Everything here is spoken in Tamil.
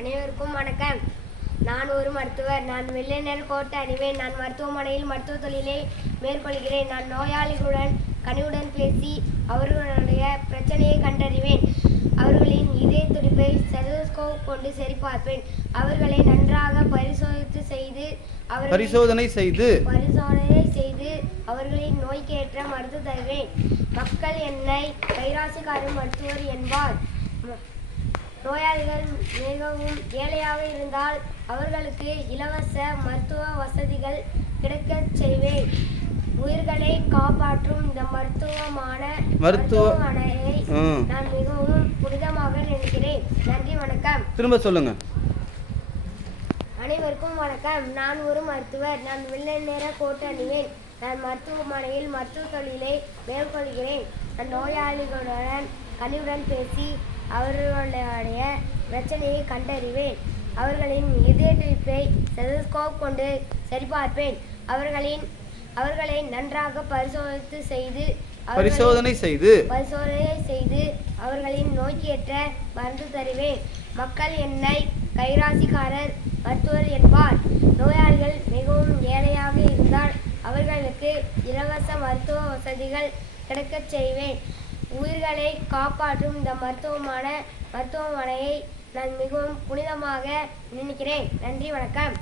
அனைவருக்கும் வணக்கம். நான் ஒரு மருத்துவர். நான் வெள்ளை நிற கோட் அணிவேன். நான் மருத்துவமனையில் மருத்துவ தொழிலை மேற்கொள்கிறேன். நான் நோயாளிகளுடன் கனிவுடன் பேசி அவர்களுடைய பிரச்சனையை கண்டறிவேன். அவர்களின் இதய துடிப்பை ஸ்டெதோஸ்கோப் கொண்டு சரிபார்ப்பேன். அவர்களை நன்றாக பரிசோதனை செய்து அவர்களின் நோய்க்கேற்ற மருந்து தருவேன். மக்கள் என்னை கைராசிக்கார மருத்துவர் என்பார். நோயாளிகள் மிகவும் ஏழையாக இருந்தால் அவர்களுக்கு இலவச மருத்துவ வசதிகள் கிடைக்கச் செய்வேன். உயிர்களை காப்பாற்றும் இந்த மருத்துவமனையை நான் மிகவும் புனிதமாக நினைக்கிறேன். நன்றி, வணக்கம். திரும்ப சொல்லுங்க. அனைவருக்கும் வணக்கம். நான் ஒரு மருத்துவர். நான் வெள்ளை நிற கோட் அணிவேன். நான் மருத்துவமனையில் மருத்துவ தொழிலை மேற்கொள்கிறேன். நான் நோயாளிகளுடன் கனிவுடன் பேசி அவர்களுடைய பிரச்சனையை கண்டறிவேன். அவர்களின் இதய துடிப்பை ஸ்டெதோஸ்கோப் கொண்டு சரிபார்ப்பேன். அவர்களை நன்றாக பரிசோதனை செய்து அவர்களின் நோய்க்கேற்ற மருந்து தருவேன். மக்கள் என்னை கைராசிக்காரர் மருத்துவர் என்பார். நோயாளிகள் மிகவும் ஏழையாக இருந்தால் அவர்களுக்கு இலவச மருத்துவ வசதிகள் கிடைக்கச் செய்வேன். உயிர்களை காப்பாற்றும் இந்த மருத்துவமனையை நான் மிகவும் புனிதமாக நினைக்கிறேன். நன்றி, வணக்கம்.